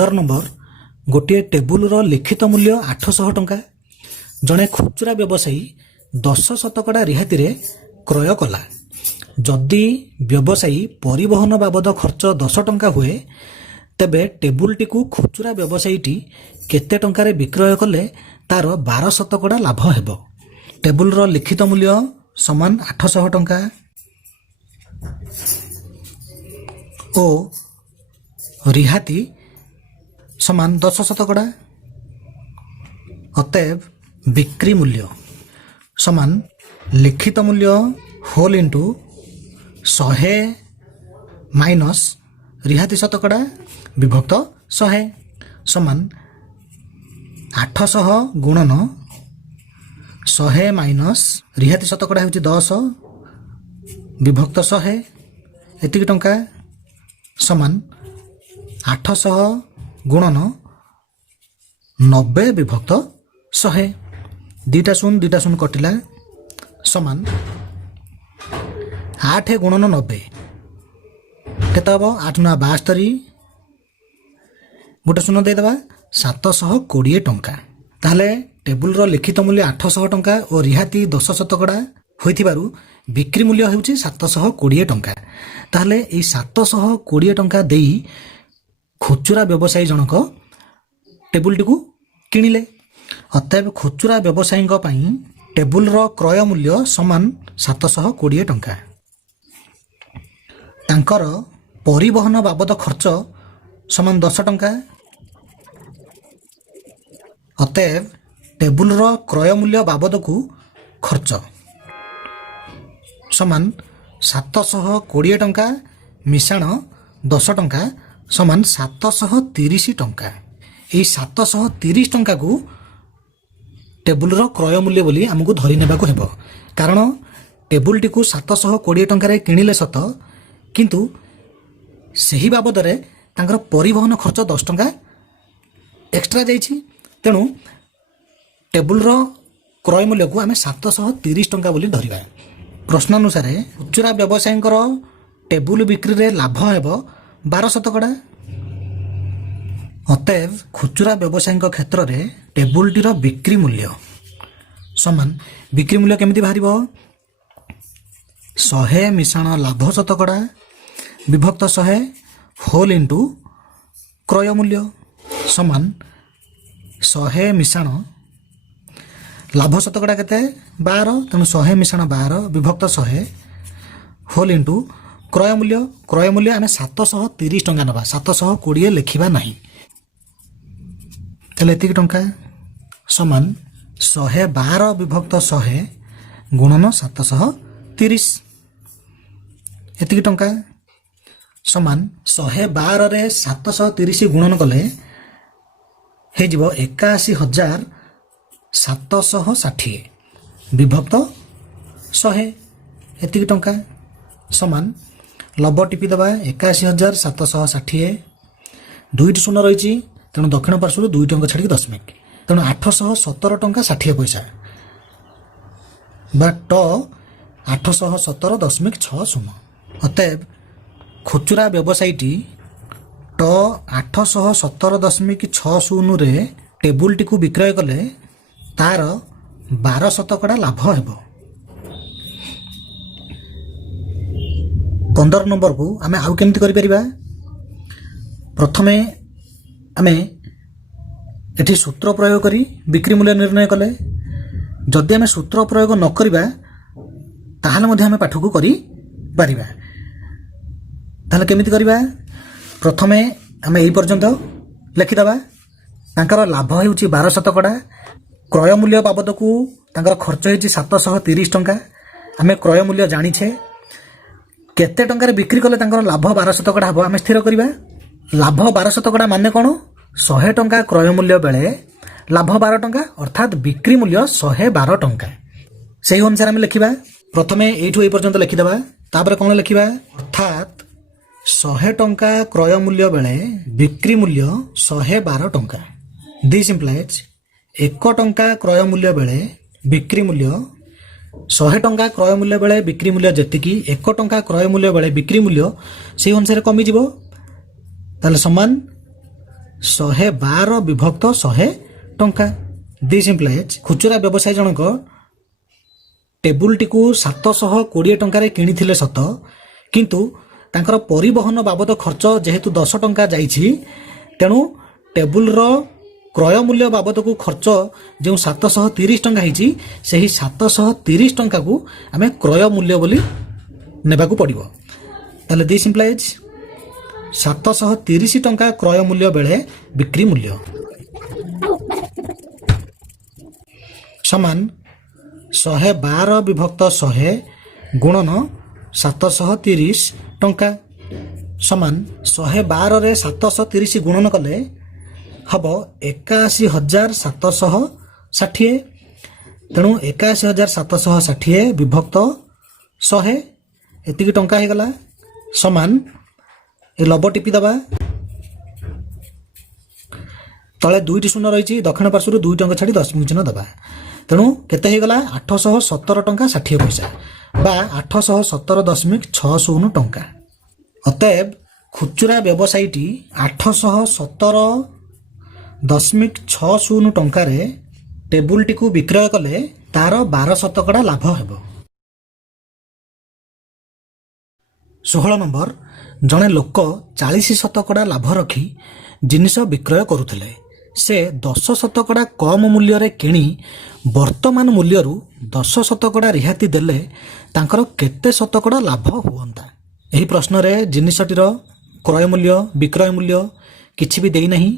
15 number गोटे table लिखित मूल्य 800 टंका जड़े खुचुरा व्यवसायी 10 शतकड़ा रिहाती रे क्रय कला। जदि व्यवसायी परिवहन बाबद खर्च 10 टंका हुए तेबे टेबुल टी खुचुरा व्यवसायी केते टंकार विक्रय कले तार 12 शतकड़ा लाभ हेबो। टेबुल लिखित मूल्य समान 800 टंका ओ रिहाती समान 10 शतकड़ा। अतएव बिक्री मूल्य समान लिखित मूल्य होल इंटू 100 माइनस रिहाती शतकड़ा विभक्त 100 समान 800 गुणन 100 माइनस रिहाती शतकड़ा होची 10 विभक्त 100 एतिक टंका समान 800 गुणन 90 विभक्त 100 दुईटा शून्य कटिला समान 8 गुणन 90 केते हम 8 9 72 गोटे शून्य देदेबा 720 टंका। ताहले टेबुल लिखित मूल्य 800 टंका और रिहाती 10 शतकड़ा होइथिबारु बिक्री मूल्य होउची 720 टंका। ताहले एई 720 टंका देई खुचुरा व्यवसायी जनक टेबुल टी किणिले। अतएव खुचुरा व्यवसायी टेबुल क्रय मूल्य समान 720 टंका। तांकर परिवहन बाबद खर्च समान 10 टंका। अतएव टेबुल क्रय मूल्य बाबद को खर्च समान 720 टंका मिशाण 10 टंका समान 730 टंका। यही 730 टंका को टेबुल क्रय मूल्य बोली आमको धरी नेबाको हेबो। कारण टेबुल टी को 720 टंका किणिले सत किंतु सही बाबद रे तांकर परिवहन खर्च 10 टंका एक्स्ट्रा जाइछि। तेणु टेबुल क्रय मूल्य को आम 730 टंका बोली धरिबा। प्रश्नानुसार खुचुरा व्यवसायी टेबुल बिक्री रे लाभ हेबो 12 शतकड़ा। अतएव खुचुरा व्यवसायी क्षेत्र में टेबुल टी बिक्री मूल्य समान बिक्री मूल्य केमिति बाहरिबो 100 मिश्रण लाभ शतकड़ा विभक्त 100 होल इंटू क्रय मूल्य समान 100 मिश्रण लाभ शतकड़ा केते 12 तेणु 100 मिश्रण 12 विभक्त 100 होल इंटू क्रय मूल्य आम 730 टंका नबा 720 लिखिबा नहीं। तेल एतिक टंका समान 112 विभक्त 100 गुणन 730 एतिक टंका समान 112 रे 730 गुणन कले हे जिवो 81,760 विभक्त 100 एतिक टंका समान लब टिपी दबा 81,760 दुईटी शून्य रही तेणु दक्षिण पार्श्व 2 टंका छाड़ी दशमिक तेणु 817 टंका 60 पैसा बा ट 817.60। अतएव खुचुरा व्यवसायी ट 817.60 रे टेबुल टी को विक्रय कले तार 12 शतकड़ा लाभ हेबो। 15 नंबर को आमे आउ केमति करि परिबा। प्रथमे आमे एठी सूत्र प्रयोग करी बिक्री मूल्य निर्णय कले जदि आमे सूत्र प्रयोग न करिबा ताहाले मध्ये आमे पाठ को करि परिबा। ताहाले केमिति करिबा प्रथमे आमे एई पर्यंत लिखि दबा तांकर लाभ हेउची 12 शतकड़ा क्रय मूल्य बाबद को तांकर खर्च हेची 730 टंका। आमे क्रय मूल्य जानि छे केते टंकार बिक्री कले तांकर लाभ 12 शतकड़ा हबो आमे स्थिर करिबा। लाभ 12 शतकड़ा माने कोन 100 टंका क्रय मूल्य बेले लाभ 12 टंका अर्थात बिक्री मूल्य 112 टंका। सही अनुसार आमे लिखिबा प्रथमे एठु ए पर्यंत लिखि दबा तापर कोन लिखिबा अर्थात 100 टंका क्रय मूल्य बेले बिक्री मूल्य 112 टंका। दिस इम्प्लाइज 1 टंका क्रय मूल्य बेले बिक्री मूल्य 100 टंका क्रय मूल्य बेले बिक्री मूल्य जेतिकी 1 टंका क्रय मूल्य बेले बिक्री मूल्य से अनुसार कमी जीवो ताले समान 112 ବିଭକ୍ତ 100 ଟଙ୍କା। ଦିସ୍ ଇମ୍ପ୍ଲାଏଜ୍ ଖୁଚୁରା ବ୍ୟବସାୟୀ ଜଣକ ଟେବୁଲଟିକୁ 720 ଟଙ୍କାରେ କିଣିଥିଲେ ସତ, କିନ୍ତୁ ତାଙ୍କର ପରିବହନ ବାବଦ ଖର୍ଚ୍ଚ ଯେହେତୁ 10 ଟଙ୍କା ଯାଇଛି, ତେଣୁ ଟେବୁଲର କ୍ରୟ ମୂଲ୍ୟ ବାବଦକୁ ଖର୍ଚ୍ଚ ଯେଉଁ 730 ଟଙ୍କା ହେଇଛି, ସେହି 730 ଟଙ୍କାକୁ ଆମେ କ୍ରୟ ମୂଲ୍ୟ ବୋଲି ନେବାକୁ ପଡ଼ିବ। ତାହେଲେ ଦିସ୍ ଇମ୍ପ୍ଲାଏଜ୍ 730 ଟଙ୍କା କ୍ରୟ ମୂଲ୍ୟ ବେଳେ ବିକ୍ରି ମୂଲ୍ୟ ସମାନ 112 ବିଭକ୍ତ 100 ଗୁଣନ 730 ଟଙ୍କା ସମାନ 112ରେ 730 ଗୁଣନ କଲେ ହେବ 81,760। ତେଣୁ 81,760 ବିଭକ୍ତ 100 ଏତିକି ଟଙ୍କା ହେଇଗଲା ସମାନ ଏ ଲବ ଟିପି ଦେବା, ତଳେ 2ଟି ଶୂନ ରହିଛି, ଦକ୍ଷିଣ ପାର୍ଶ୍ୱରୁ 2 ଟଙ୍କା ଛାଡ଼ି ଦଶମିକ ଚିହ୍ନ ଦେବା। ତେଣୁ କେତେ ହେଇଗଲା 817 ଟଙ୍କା 60 ପଇସା ବା 817.60 ଟଙ୍କା। ଅତଏବ ଖୁଚୁରା ବ୍ୟବସାୟୀଟି 817.60 ଟଙ୍କାରେ ଟେବୁଲଟିକୁ ବିକ୍ରୟ କଲେ ତାର 12% ଲାଭ ହେବ। 16 ନମ୍ବର, ଜଣେ ଲୋକ 40% ଲାଭ ରଖି ଜିନିଷ ବିକ୍ରୟ କରୁଥିଲେ। ସେ 10% କମ୍ ମୂଲ୍ୟରେ କିଣି ବର୍ତ୍ତମାନ ମୂଲ୍ୟରୁ 10% ରିହାତି ଦେଲେ ତାଙ୍କର କେତେ ଶତକଡ଼ା ଲାଭ ହୁଅନ୍ତା? ଏହି ପ୍ରଶ୍ନରେ ଜିନିଷଟିର କ୍ରୟ ମୂଲ୍ୟ ବିକ୍ରୟ ମୂଲ୍ୟ କିଛି ବି ଦେଇନାହିଁ,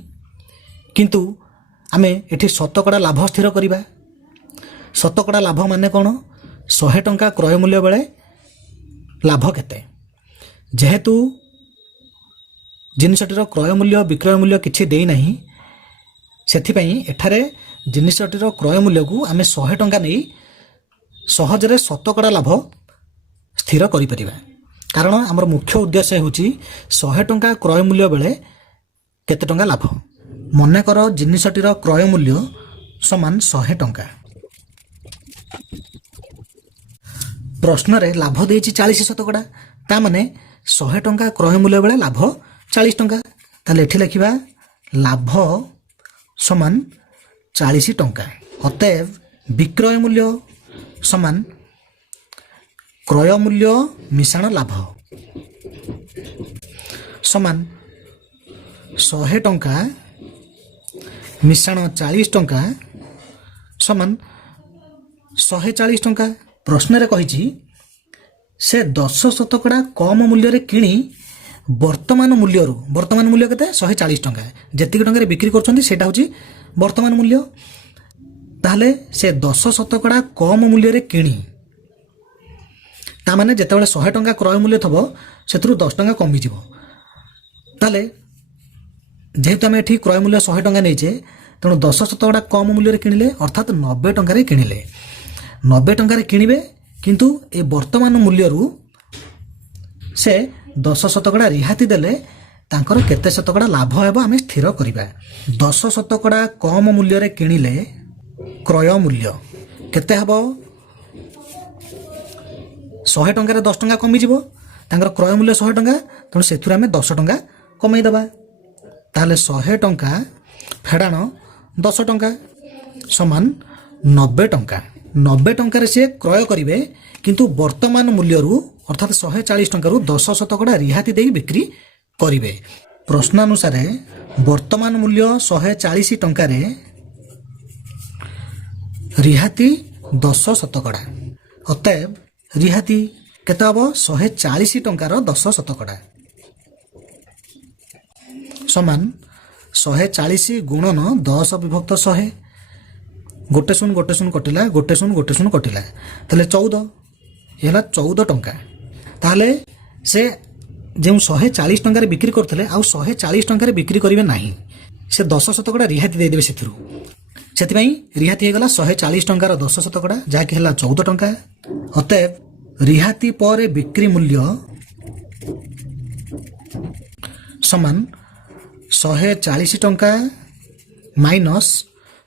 କିନ୍ତୁ ଆମେ ଏଠି ଶତକଡ଼ା ଲାଭ ସ୍ଥିର କରିବା। ଶତକଡ଼ା ଲାଭ ମାନେ କ'ଣ? 100 ଟଙ୍କା କ୍ରୟ ମୂଲ୍ୟ ବେଳେ ଲାଭ କେତେ? ଯେହେତୁ ଜିନିଷଟିର କ୍ରୟ ମୂଲ୍ୟ ବିକ୍ରୟ ମୂଲ୍ୟ କିଛି ଦେଇନାହିଁ, ସେଥିପାଇଁ ଏଠାରେ ଜିନିଷଟିର କ୍ରୟ ମୂଲ୍ୟକୁ ଆମେ 100 ଟଙ୍କା ନେଇ ସହଜରେ ଶତକଡ଼ା ଲାଭ ସ୍ଥିର କରିପାରିବା। କାରଣ ଆମର ମୁଖ୍ୟ ଉଦ୍ଦେଶ୍ୟ ହେଉଛି 100 ଟଙ୍କା କ୍ରୟ ମୂଲ୍ୟ ବେଳେ କେତେ ଟଙ୍କା ଲାଭ। ମନେକର ଜିନିଷଟିର କ୍ରୟ ମୂଲ୍ୟ ସମାନ 100 ଟଙ୍କା। ପ୍ରଶ୍ନରେ ଲାଭ ଦେଇଛି 40 ଶତକଡ଼ା, ତା ମାନେ 100 ଟଙ୍କା କ୍ରୟ ମୂଲ୍ୟ ବେଳେ ଲାଭ 40 ଟଙ୍କା। ତାହେଲେ ଏଠି ଲେଖିବା ଲାଭ ସମାନ 40 ଟଙ୍କା। ଅତଏବ ବିକ୍ରୟ ମୂଲ୍ୟ ସମାନ କ୍ରୟ ମୂଲ୍ୟ ମିଶାଣ ଲାଭ ସମାନ 100 ଟଙ୍କା ମିଶାଣ 40 ଟଙ୍କା ସମାନ 140 ଟଙ୍କା। ପ୍ରଶ୍ନରେ କହିଛି ସେ 10% କମ୍ ମୂଲ୍ୟରେ କିଣି ବର୍ତ୍ତମାନ ମୂଲ୍ୟ କେତେ? 140 ଟଙ୍କା। ଯେତିକି ଟଙ୍କାରେ ବିକ୍ରି କରୁଛନ୍ତି ସେଇଟା ହେଉଛି ବର୍ତ୍ତମାନ ମୂଲ୍ୟ। ତାହେଲେ ସେ 10% କମ୍ ମୂଲ୍ୟରେ କିଣି, ତାମାନେ ଯେତେବେଳେ 100 ଟଙ୍କା କ୍ରୟ ମୂଲ୍ୟ ଥିବ ସେଥିରୁ 10 ଟଙ୍କା କମିଯିବ। ତାହେଲେ ଯେହେତୁ ଆମେ ଏଠି କ୍ରୟ ମୂଲ୍ୟ 100 ଟଙ୍କା ନେଇଛେ, ତେଣୁ 10% କମ୍ ମୂଲ୍ୟରେ କିଣିଲେ ଅର୍ଥାତ୍ 90 ଟଙ୍କାରେ କିଣିଲେ। 90 ଟଙ୍କାରେ କିଣିବେ, କିନ୍ତୁ ଏ ବର୍ତ୍ତମାନ ମୂଲ୍ୟରୁ ସେ 10% ରିହାତି ଦେଲେ ତାଙ୍କର କେତେ ଶତକଡ଼ା ଲାଭ ହେବ ଆମେ ସ୍ଥିର କରିବା। 10% କମ୍ ମୂଲ୍ୟରେ କିଣିଲେ କ୍ରୟ ମୂଲ୍ୟ କେତେ ହେବ? 100 ଟଙ୍କାରେ 10 ଟଙ୍କା କମିଯିବ, ତାଙ୍କର କ୍ରୟ ମୂଲ୍ୟ 100 ଟଙ୍କା, ତେଣୁ ସେଥିରୁ ଆମେ 10 ଟଙ୍କା କମେଇ ଦେବା। ତାହେଲେ 100 ଟଙ୍କା ଫେଡ଼ାଣ 10 ଟଙ୍କା ସମାନ 90 ଟଙ୍କା। 90 ଟଙ୍କାରେ ସିଏ କ୍ରୟ କରିବେ, କିନ୍ତୁ ବର୍ତ୍ତମାନ ମୂଲ୍ୟରୁ ଅର୍ଥାତ୍ 140 ଟଙ୍କାରୁ 10% ରିହାତି ଦେଇ ବିକ୍ରି କରିବେ। ପ୍ରଶ୍ନାନୁସାରେ ବର୍ତ୍ତମାନ ମୂଲ୍ୟ 140 ଟଙ୍କାରେ ରିହାତି 10%। ଅତଏବ ରିହାତି କେତେ ହେବ? 140 ଟଙ୍କାର 10% ସମାନ 140 ଗୁଣନ 10 ବିଭକ୍ତ 100। ଗୋଟେ ଶୂନ କଟିଲା, ଗୋଟେ ଶୂନ କଟିଲା, ତାହେଲେ 14 ହେଲା 14 ଟଙ୍କା। ତାହେଲେ ସେ ଯେଉଁ 140 ଟଙ୍କାରେ ବିକ୍ରି କରୁଥିଲେ ଆଉ 140 ଟଙ୍କାରେ ବିକ୍ରି କରିବେ ନାହିଁ, ସେ 10% ରିହାତି ଦେଇଦେବେ ସେଥିରୁ। ସେଥିପାଇଁ ରିହାତି ହେଇଗଲା 140 ଟଙ୍କାର 10%, ଯାହାକି ହେଲା 14 ଟଙ୍କା। ଅତଏବ ରିହାତି ପରେ ବିକ୍ରି ମୂଲ୍ୟ ସମାନ 140 ଟଙ୍କା ମାଇନସ୍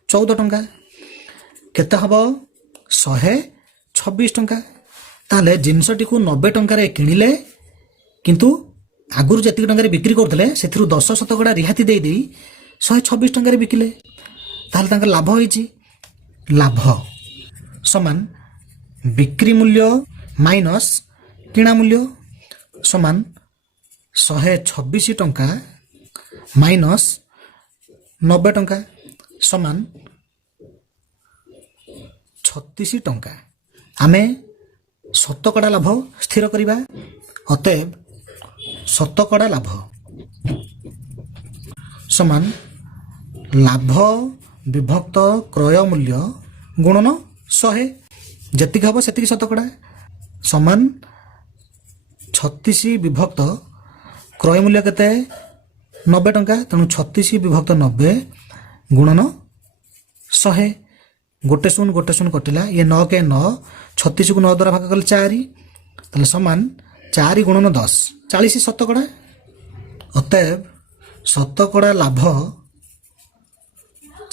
14 ଟଙ୍କା। କେତେ ହେବ? 126 ଟଙ୍କା। ତାହେଲେ ଜିନିଷଟିକୁ 90 ଟଙ୍କାରେ କିଣିଲେ, କିନ୍ତୁ ଆଗରୁ ଯେତିକି ଟଙ୍କାରେ ବିକ୍ରି କରୁଥିଲେ ସେଥିରୁ 10% ରିହାତି ଦେଇ 126 ଟଙ୍କାରେ ବିକିଲେ, ତାହେଲେ ତାଙ୍କର ଲାଭ ହେଇଛି। ଲାଭ ସମାନ ବିକ୍ରି ମୂଲ୍ୟ ମାଇନସ୍ କିଣା ମୂଲ୍ୟ ସମାନ 126 ଟଙ୍କା ମାଇନସ୍ 90 ଟଙ୍କା ସମାନ 36 ଟଙ୍କା। ଆମେ ଶତକଡ଼ା ଲାଭ ସ୍ଥିର କରିବା। ଅତଏବ ଶତକଡ଼ା ଲାଭ ସମାନ ଲାଭ ବିଭକ୍ତ କ୍ରୟ ମୂଲ୍ୟ ଗୁଣନ 100, ଯେତିକି ହେବ ସେତିକି ଶତକଡ଼ା ସମାନ 36 ବିଭକ୍ତ କ୍ରୟ ମୂଲ୍ୟ କେତେ 90 ଟଙ୍କା, ତେଣୁ 36 ବିଭକ୍ତ 90 ଗୁଣନ 100। ଗୋଟେ ଶୂନ କଟିଲା, ଇଏ 9 କେ 9, 36କୁ 9 ଦ୍ୱାରା ଭାଗ କଲେ 4, ତାହେଲେ ସମାନ 4 ଗୁଣନ 10, 40 ଶତକଡ଼ା। ଅତଏବ ଶତକଡ଼ା ଲାଭ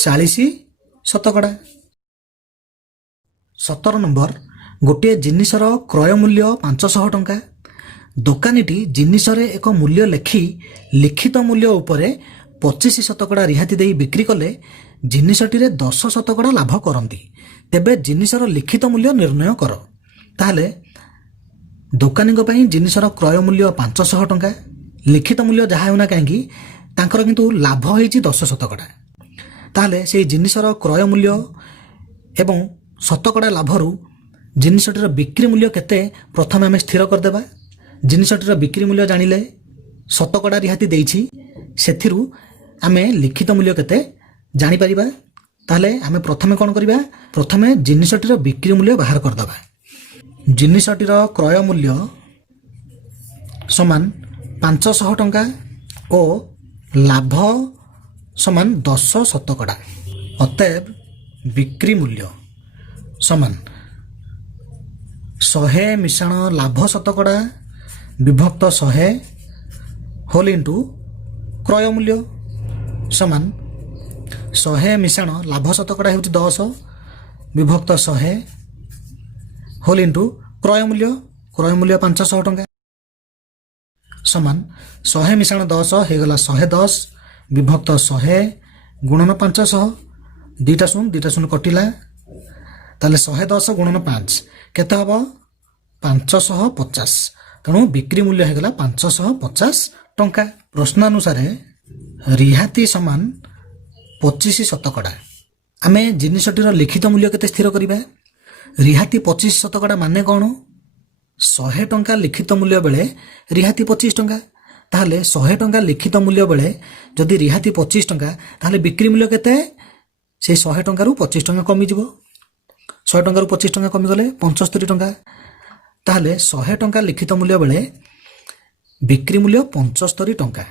40 ଶତକଡ଼ା। 17 ନମ୍ବର, ଗୋଟିଏ ଜିନିଷର କ୍ରୟ ମୂଲ୍ୟ 500 ଟଙ୍କା। ଦୋକାନୀଟି ଜିନିଷରେ ଏକ ମୂଲ୍ୟ ଲେଖି ଲିଖିତ ମୂଲ୍ୟ ଉପରେ 25 ଶତକଡ଼ା ରିହାତି ଦେଇ ବିକ୍ରି କଲେ ଜିନିଷଟିରେ 10 ଶତକଡ଼ା ଲାଭ କରନ୍ତି। ତେବେ ଜିନିଷର ଲିଖିତ ମୂଲ୍ୟ ନିର୍ଣ୍ଣୟ କର। ତାହେଲେ ଦୋକାନୀଙ୍କ ପାଇଁ ଜିନିଷର କ୍ରୟ ମୂଲ୍ୟ 500 ଟଙ୍କା, ଲିଖିତ ମୂଲ୍ୟ ଯାହା ହେଉନା କାହିଁକି ତାଙ୍କର କିନ୍ତୁ ଲାଭ ହେଇଛି 10 ଶତକଡ଼ା। ତାହେଲେ ସେଇ ଜିନିଷର କ୍ରୟ ମୂଲ୍ୟ ଏବଂ ଶତକଡ଼ା ଲାଭରୁ ଜିନିଷଟିର ବିକ୍ରି ମୂଲ୍ୟ କେତେ ପ୍ରଥମେ ଆମେ ସ୍ଥିର କରିଦେବା। ଜିନିଷଟିର ବିକ୍ରି ମୂଲ୍ୟ ଜାଣିଲେ ଶତକଡ଼ା ରିହାତି ଦେଇଛି, ସେଥିରୁ ଆମେ ଲିଖିତ ମୂଲ୍ୟ କେତେ ଜାଣିପାରିବା। ତାହେଲେ ଆମେ ପ୍ରଥମେ କ'ଣ କରିବା, ପ୍ରଥମେ ଜିନିଷଟିର ବିକ୍ରି ମୂଲ୍ୟ ବାହାର କରିଦେବା। ଜିନିଷଟିର କ୍ରୟ ମୂଲ୍ୟ ସମାନ 500 ଟଙ୍କା ଓ ଲାଭ ସମାନ 10 ଶତକଡ଼ା। ଅତଏବ ବିକ୍ରି ମୂଲ୍ୟ ସମାନ 100 ମିଶାଣ ଲାଭ ଶତକଡ଼ା ବିଭକ୍ତ 100 ହୋଲ୍ ଇଣ୍ଟୁ କ୍ରୟ ମୂଲ୍ୟ ସମାନ 100 ମିଶାଣ ଲାଭ ଶତକଡ଼ା ହେଉଛି 10 ବିଭକ୍ତ 100 ହୋଲ୍ ଇଣ୍ଟୁ କ୍ରୟ ମୂଲ୍ୟ 500 ଟଙ୍କା ସମାନ 100 ମିଶାଣ 10 ହେଇଗଲା 110 ବିଭକ୍ତ 100 ଗୁଣନ 500, ଦୁଇଟା ଶୂନ କଟିଲା, ତାହେଲେ 110 ଗୁଣନ 5 କେତେ ହେବ 550। ତେଣୁ ବିକ୍ରି ମୂଲ୍ୟ ହେଇଗଲା 550 ଟଙ୍କା। ପ୍ରଶ୍ନାନୁସାରେ ରିହାତି ସମାନ 25 ଶତକଡ଼ା। ଆମେ ଜିନିଷଟିର ଲିଖିତ ମୂଲ୍ୟ କେତେ ସ୍ଥିର କରିବା। ରିହାତି 25 ଶତକଡ଼ା ମାନେ କ'ଣ, 100 ଟଙ୍କା ଲିଖିତ ମୂଲ୍ୟ ବେଳେ ରିହାତି 25 ଟଙ୍କା। ତାହେଲେ 100 ଟଙ୍କା ଲିଖିତ ମୂଲ୍ୟ ବେଳେ ଯଦି ରିହାତି 25 ଟଙ୍କା, ତାହେଲେ ବିକ୍ରି ମୂଲ୍ୟ କେତେ, ସେଇ 100 ଟଙ୍କାରୁ 25 ଟଙ୍କା କମିଯିବ। 100 ଟଙ୍କାରୁ 25 ଟଙ୍କା କମିଗଲେ 75 ଟଙ୍କା। ତାହେଲେ 100 ଟଙ୍କା ଲିଖିତ ମୂଲ୍ୟ ବେଳେ ବିକ୍ରି ମୂଲ୍ୟ 75 ଟଙ୍କା।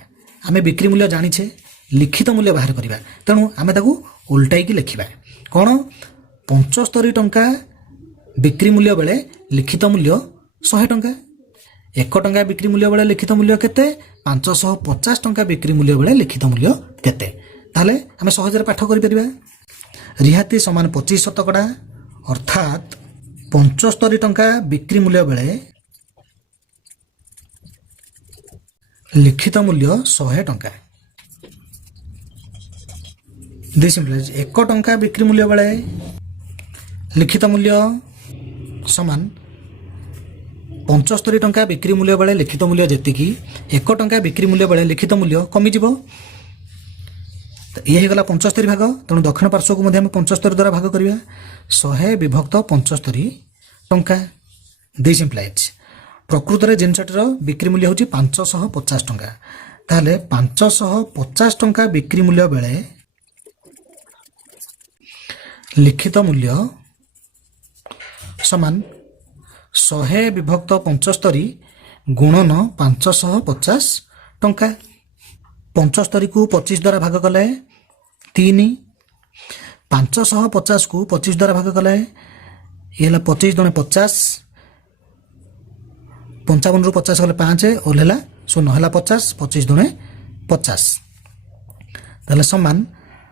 ଆମେ ବିକ୍ରି ମୂଲ୍ୟ ଜାଣିଛେ, ଲିଖିତ ମୂଲ୍ୟ ବାହାର କରିବା, ତେଣୁ ଆମେ ତାକୁ ଓଲଟାଇକି ଲେଖିବା। କ'ଣ 75 ଟଙ୍କା ବିକ୍ରି ମୂଲ୍ୟ ବେଳେ ଲିଖିତ ମୂଲ୍ୟ 100 ଟଙ୍କା। 1 ଟଙ୍କା ବିକ୍ରି ମୂଲ୍ୟ ବେଳେ ଲିଖିତ ମୂଲ୍ୟ କେତେ, 550 ଟଙ୍କା ବିକ୍ରି ମୂଲ୍ୟ ବେଳେ ଲିଖିତ ମୂଲ୍ୟ କେତେ। ତାହେଲେ ଆମେ ସହଜରେ ପାଠ କରିପାରିବା। ରିହାତି ସମାନ 25 ଶତକଡ଼ା, ଅର୍ଥାତ୍ 75 ଟଙ୍କା ବିକ୍ରି ମୂଲ୍ୟ ବେଳେ ଲିଖିତ ମୂଲ୍ୟ 100 ଟଙ୍କା। ସିମ୍ପଲ୍ 1 ଟଙ୍କା ବିକ୍ରି ମୂଲ୍ୟ ବେଳେ ଲିଖିତ ମୂଲ୍ୟ ସମାନ 75 ଟଙ୍କା ବିକ୍ରି ମୂଲ୍ୟ ବେଳେ ଲିଖିତ ମୂଲ୍ୟ ଯେତିକି, 1 ଟଙ୍କା ବିକ୍ରି ମୂଲ୍ୟ ବେଳେ ଲିଖିତ ମୂଲ୍ୟ କମିଯିବ। ଇଏ ହେଇଗଲା 75 ଭାଗ, ତେଣୁ ଦକ୍ଷିଣ ପାର୍ଶ୍ୱକୁ ମଧ୍ୟ ଆମେ 75 ଦ୍ୱାରା ଭାଗ କରିବା। 100 ବିଭକ୍ତ 75 ଟଙ୍କା। ସିମ୍ପଲ୍ ପ୍ରକୃତରେ ଜିନିଷଟିର ବିକ୍ରି ମୂଲ୍ୟ ହେଉଛି 550 ଟଙ୍କା। ତାହେଲେ 550 ଟଙ୍କା ବିକ୍ରି ମୂଲ୍ୟ ବେଳେ ଲିଖିତ ମୂଲ୍ୟ ସମାନ 100 ବିଭକ୍ତ 75 ଗୁଣନ 550 ଟଙ୍କା। 75କୁ 25 ଦ୍ୱାରା ଭାଗ କଲେ 3, 550କୁ 25 ଦ୍ୱାରା ଭାଗ କଲେ ଇଏ ହେଲା 25 ଦୁଣେ 50, 55ରୁ 50 ଗଲେ 5 ଓହ୍ଲେଇଲା 0 ହେଲା 50, 25 ଦୁଣେ 50। ତାହେଲେ ସମାନ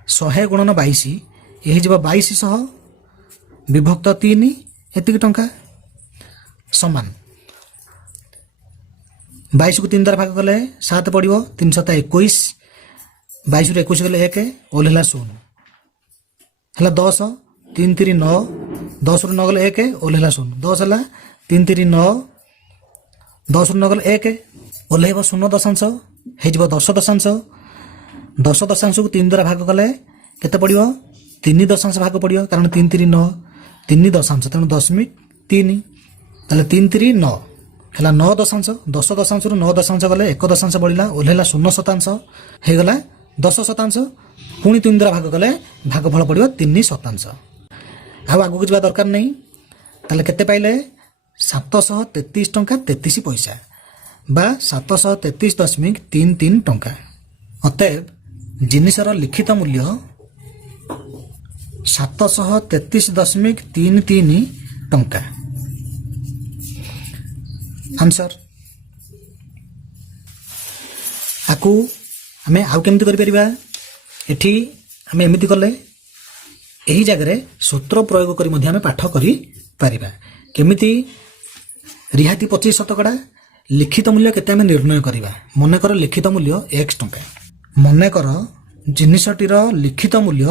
100 ଗୁଣନ 22, ଇଏ ହେଇଯିବ 2200 ବିଭକ୍ତ 3 ଏତିକି ଟଙ୍କା ସମାନ 22କୁ 3 ଦ୍ୱାରା ଭାଗ କଲେ 7 ପଡ଼ିବ, 3 7 21, 22 ରୁ 21 ଗଲେ 1 ଓହ୍ଲେଇଲା 0 ହେଲା 10 3 3 9 10 ରୁ 9 ଗଲେ 1 ଓହ୍ଲେଇଲା 0 10 ହେଲା 3 3 9 10 ରୁ 9 ଗଲେ 1 ଓହ୍ଲେଇବ 0 ଦଶାଂଶ ହେଇଯିବ 10 ଦଶାଂଶ 10 ଦଶାଂଶକୁ 3 ଦ୍ୱାରା ଭାଗ କଲେ କେତେ ପଡ଼ିବ 3 ଦଶାଂଶ ଭାଗ ପଡ଼ିବ କାରଣ 3 3 9 3 ଦଶାଂଶ ତେଣୁ 0.3 ତାହେଲେ 3 3 9 ହେଲା 9 ଦଶାଂଶ 10 ଦଶାଂଶରୁ 9 ଦଶାଂଶ ଗଲେ 1 ଦଶାଂଶ ବଳିଲା ଓହ୍ଲେଇଲା 0 ଶତାଂଶ ହେଇଗଲା 10 ଶତାଂଶ ପୁଣି 3 ଦ୍ୱାରା ଭାଗ କଲେ ଭାଗଫଳ ପଡ଼ିବ 3 ଶତାଂଶ ଆଉ ଆଗକୁ ଯିବା ଦରକାର ନାହିଁ ତାହେଲେ କେତେ ପାଇଲେ 733 ଟଙ୍କା 33 ପଇସା ବା 733.33 ଟଙ୍କା ଅତଏବ ଜିନିଷର ଲିଖିତ ମୂଲ୍ୟ 733.33 ଟଙ୍କା आंसर आकु आमे आउ केमती करि परिबा एठी आमे एमिति कले एही जगह सूत्र प्रयोग करी मध्ये आमे पाठ करि परिबा केमिति रिहाती 25% लिखित मूल्य केते आमे निर्णय करिबा मने कर लिखित मूल्य x टंका मने कर जिनिसटीर लिखित मूल्य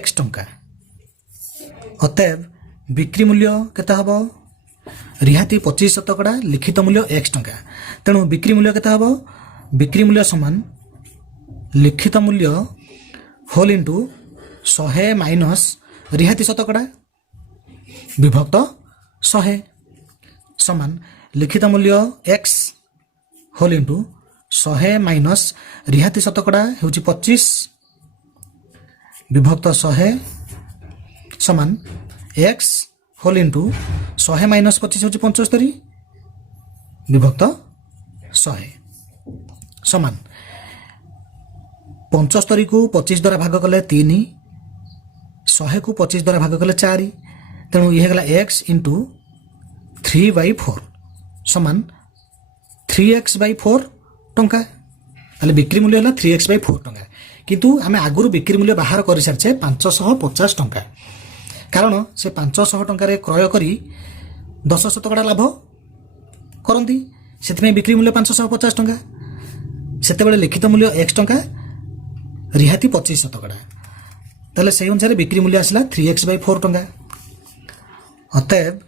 x टंका अतएव बिक्री मूल्य केते हबो रिहाती 25% लिखित मूल्य x टंका तेणु बिक्री मूल्य केते हबो बिक्री मूल्य समान लिखित मूल्य होल इंटू 100 माइनस रिहाती शतकड़ा विभक्त 100 समान लिखित मूल्य x होल इंटू 100 माइनस रिहाती शतकड़ा हेउची 25 विभक्त 100 समान x होल इंटू 100 माइनस 25 होची 75 विभक्त 100 समान 75 को 25 द्वारा भाग कले 3 100 को 25 द्वारा भाग कले 4 तेणु ये गला x इंटू 3/4 समान 3x/4 टंका ताले बिक्री मूल्य है 3x/4 टंका किंतु आमे आगुरु बिक्री मूल्य बाहर कर सारछे 550 टंका कारण से 500 टंकार क्रय करी 10% लाभ करती से बिक्री मूल्य 550 टंका सेते लिखित मूल्य x टंका रिहाती 25% ताले से अनुसार बिक्री मूल्य आसला 3x/4 टंका अतएव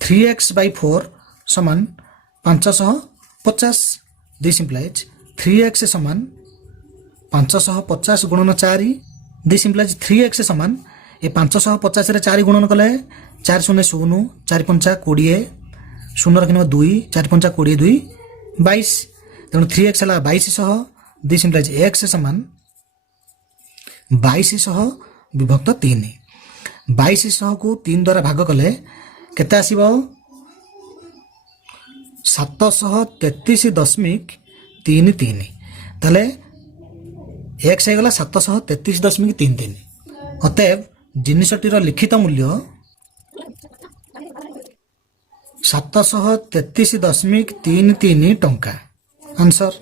3x/4 समान 550 दिस इंप्लाइज 3x समान 550 गुणन 4 दिस इंप्लाइज 3x समान ये 550 रे 4 गुणन कले 4 0 0 4 5 20 0 रखिन 2 4 5 20 2 22 तेणु 3x हला 2200 दिस इंप्लाइज x समान 2200 विभक्त 3 2200 को 3 द्वारा भाग कले केते आसीबो 733.33 ताले x हे गला 733.33 अतएव जिनिसटीर लिखित मूल्य 733.33 टंका आंसर